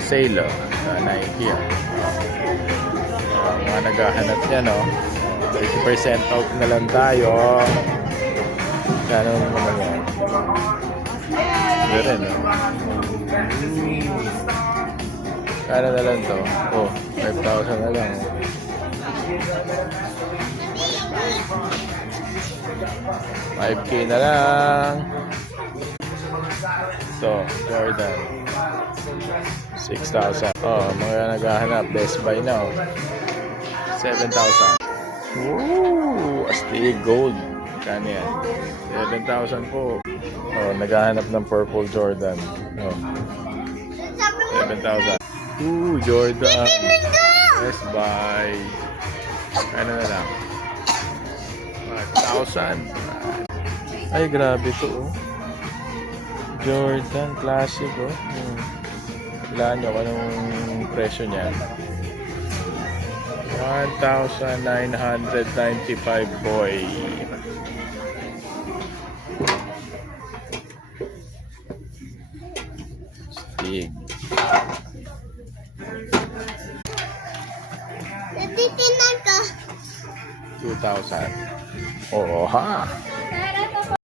sale sa Nike. Mga naghahanap niya, no? 30% out na lang tayo. Kano naman yan? Ito rin, no? Kano na lang to? Oh, 5,000 na lang. 5K na lang. So, Jordan 6,000. Oh, mga naghahanap, Best Buy now. 7,000. Woo! Astig Gold. Kano yan? 7,000 po. Oh, naghahanap ng purple Jordan. Oh. 7,000. Ooh, Jordan. Best Buy. Ano na lang? 5,000. Ay, grabe to, oh. Jordan Classic, oh. Wala nyo, anong presyo niyan? 1,995, boy. Stig. Natitingnan ka. 2,000. Oo, ha?